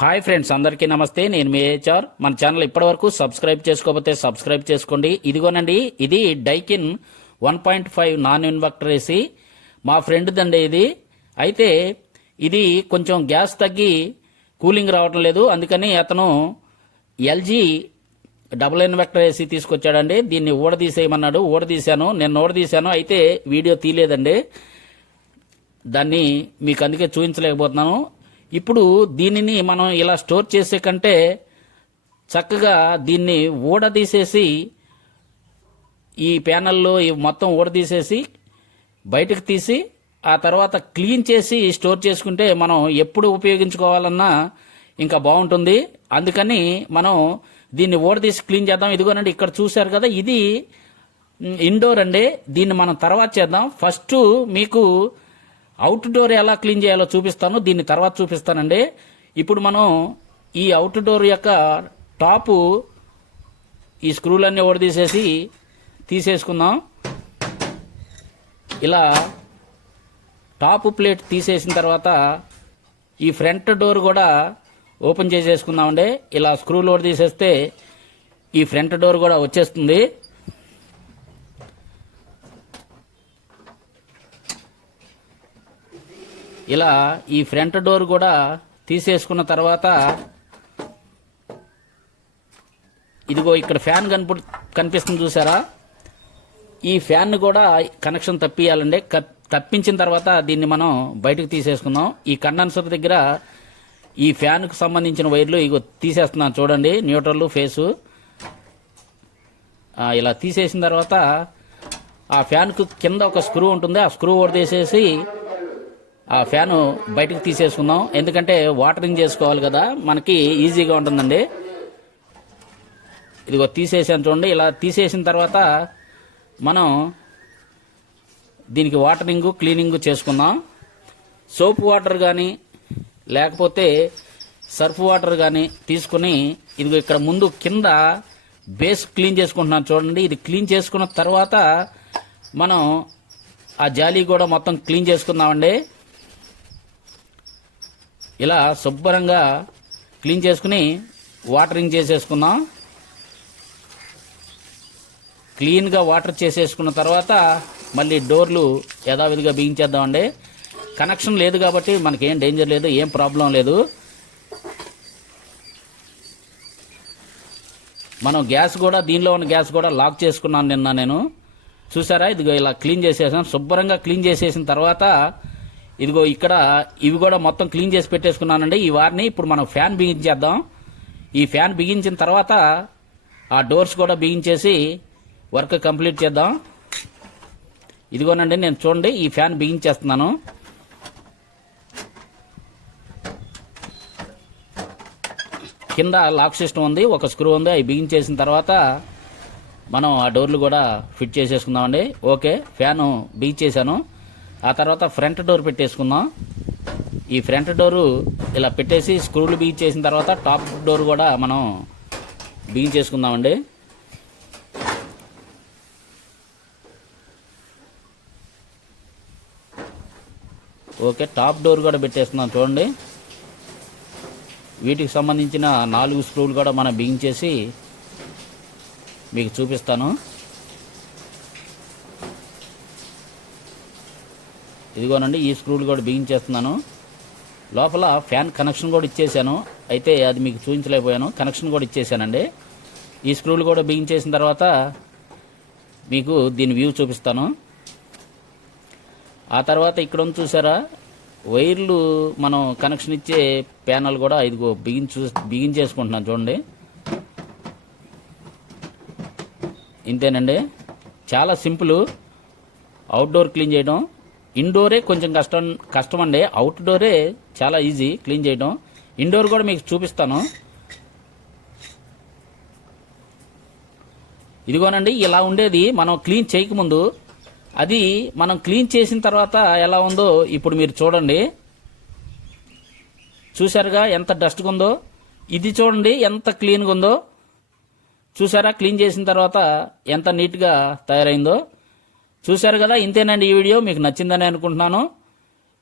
Hi friends అందరికీ నమస్తే. నేను మీ హెచ్ఆర్. మన ఛానల్ ఇప్పటివరకు సబ్స్క్రైబ్ చేసుకోకపోతే సబ్స్క్రైబ్ చేసుకోండి. ఇదిగోనండి ఇది Daikin one point five non inverter AC. మా ఫ్రెండ్ దండి ఇది. అయితే ఇది కొంచెం గ్యాస్ తగ్గి కూలింగ్ రావటం లేదు. అందుకని అతను ఎల్జీ డబుల్ ఇన్వెక్టర్ ఏసీ తీసుకొచ్చాడండి. దీన్ని ఊడదీసేయమన్నాడు. ఊడదీశాను. నేను ఊడదీశాను అయితే వీడియో తీయలేదండి. దాన్ని మీకు అందుకే చూపించలేకపోతున్నాను. ఇప్పుడు దీనిని మనం ఇలా స్టోర్ చేసే కంటే చక్కగా దీన్ని ఊడదీసేసి ఈ ప్యానల్లో ఈ మొత్తం ఊడదీసేసి బయటకు తీసి ఆ తర్వాత క్లీన్ చేసి స్టోర్ చేసుకుంటే మనం ఎప్పుడు ఉపయోగించుకోవాలన్నా ఇంకా బాగుంటుంది. అందుకని మనం దీన్ని ఊడదీసి క్లీన్ చేద్దాం. ఇదిగోనండి ఇక్కడ చూశారు కదా ఇది ఇండోర్ అండి. దీన్ని మనం తర్వాత చేద్దాం. ఫస్ట్ మీకు అవుట్ డోర్ ఎలా క్లీన్ చేయాలో చూపిస్తాను దీన్ని తర్వాత చూపిస్తానండి. ఇప్పుడు మనం ఈ అవుట్ డోర్ యొక్క టాపు ఈ స్క్రూలన్నీ ఓడదీసేసి తీసేసుకుందాం. ఇలా టాప్ ప్లేట్ తీసేసిన తర్వాత ఈ ఫ్రంట్ డోర్ కూడా ఓపెన్ చేసేసుకుందామండి. ఇలా స్క్రూలు లోడ్ తీసేస్తే ఈ ఫ్రంట్ డోర్ కూడా వచ్చేస్తుంది. ఇలా ఈ ఫ్రంట్ డోర్ కూడా తీసేసుకున్న తర్వాత ఇదిగో ఇక్కడ ఫ్యాన్ కనిపి కనిపిస్తుంది చూసారా? ఈ ఫ్యాన్ కూడా కనెక్షన్ తప్పియాలండి. తప్పించిన తర్వాత దీన్ని మనం బయటకు తీసేసుకుందాం. ఈ కండెన్సర్ దగ్గర ఈ ఫ్యాన్కు సంబంధించిన వైర్లు ఇగో తీసేస్తున్నాను చూడండి. Neutral phase. ఇలా తీసేసిన తర్వాత ఆ ఫ్యాన్కు కింద ఒక స్క్రూ ఉంటుంది. ఆ స్క్రూ ఓడదీసేసి ఆ ఫ్యాను బయటకు తీసేసుకుందాం. ఎందుకంటే వాటరింగ్ చేసుకోవాలి కదా. మనకి ఈజీగా ఉంటుందండి. ఇదిగో తీసేసాను చూడండి. ఇలా తీసేసిన తర్వాత మనం దీనికి వాటరింగ్ క్లీనింగ్ చేసుకుందాం. సోప్ వాటర్ కానీ లేకపోతే సర్ఫ్ వాటర్ కానీ తీసుకుని ఇదిగో ఇక్కడ ముందు కింద బేస్ క్లీన్ చేసుకుంటున్నాను చూడండి. ఇది క్లీన్ చేసుకున్న తర్వాత మనం ఆ జాలీ కూడా మొత్తం క్లీన్ చేసుకుందామండి. ఇలా శుభ్రంగా క్లీన్ చేసుకుని వాటరింగ్ చేసేసుకుందాం. క్లీన్గా వాటర్ చేసేసుకున్న తర్వాత మళ్ళీ డోర్లు యథావిధిగా బిగించేద్దామండి. కనెక్షన్ లేదు కాబట్టి మనకేం డేంజర్ లేదు ఏం ప్రాబ్లం లేదు. మనం గ్యాస్ కూడా దీనిలో ఉన్న గ్యాస్ కూడా లాక్ చేసుకున్నాను నిన్న నేను. చూసారా? ఇదిగో ఇలా క్లీన్ చేసేసాను శుభ్రంగా క్లీన్ చేసేసిన తర్వాత ఇదిగో ఇక్కడ ఇవి కూడా మొత్తం క్లీన్ చేసి పెట్టేసుకున్నానండి. ఈ వారిని ఇప్పుడు మనం ఫ్యాన్ బిగించేద్దాం. ఈ ఫ్యాన్ బిగించిన తర్వాత ఆ డోర్స్ కూడా బిగించేసి వర్క్ కంప్లీట్ చేద్దాం. ఇదిగోనండి నేను చూడండి ఈ ఫ్యాన్ బిగించేస్తున్నాను. కింద లాక్ సిస్టమ్ ఉంది ఒక స్క్రూ ఉంది అవి బిగించేసిన తర్వాత మనం ఆ డోర్లు కూడా ఫిట్ చేసేసుకుందామండి. ఓకే ఫ్యాను బిగించేసాను ఆ తర్వాత ఫ్రంట్ డోర్ పెట్టేసుకుందాం. ఈ ఫ్రంట్ డోరు ఇలా పెట్టేసి స్క్రూలు బిగించేసిన తర్వాత టాప్ డోర్ కూడా మనం బిగించేసుకుందామండి ఓకే టాప్ డోర్ కూడా పెట్టేస్తున్నాం చూడండి. వీటికి సంబంధించిన నాలుగు స్క్రూలు కూడా మనం బిగించేసి మీకు చూపిస్తాను. ఇదిగోనండి ఈ స్క్రూలు కూడా బిగించేస్తున్నాను. లోపల ఫ్యాన్ కనెక్షన్ కూడా ఇచ్చేసాను అయితే అది మీకు చూపించలేకపోయాను. కనెక్షన్ కూడా ఇచ్చేసానండి ఈ స్క్రూలు కూడా బిగించేసిన తర్వాత మీకు దీని వ్యూ చూపిస్తాను. ఆ తర్వాత ఇక్కడ ఉంది చూసారా? వైర్లు మనం కనెక్షన్ ఇచ్చే ప్యానల్ కూడా ఇదిగో బిగించు బిగించేసుకుంటున్నాను చూడండి. ఇంతేనండి. చాలా సింపుల్. అవుట్డోర్ క్లీన్ చేయడం. ఇండోరే కొంచెం కష్టం కష్టం అండి అవుట్డోరే చాలా ఈజీ క్లీన్ చేయడం ఇండోర్ కూడా మీకు చూపిస్తాను. ఇదిగోనండి ఇలా ఉండేది మనం క్లీన్ చేయకముందు. అది మనం క్లీన్ చేసిన తర్వాత ఎలా ఉందో ఇప్పుడు మీరు చూడండి. చూసారుగా ఎంత డస్ట్గా ఉందో? ఇది చూడండి ఎంత క్లీన్గా ఉందో. చూసారా క్లీన్ చేసిన తర్వాత ఎంత నీట్గా తయారైందో. చూశారు కదా ఇంతేనండి ఈ వీడియో మీకు నచ్చిందని అనుకుంటున్నాను.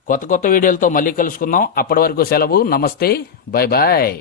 కొత్త కొత్త వీడియోలతో మళ్ళీ కలుసుకుందాం. అప్పటి వరకు సెలవు నమస్తే బాయ్ బాయ్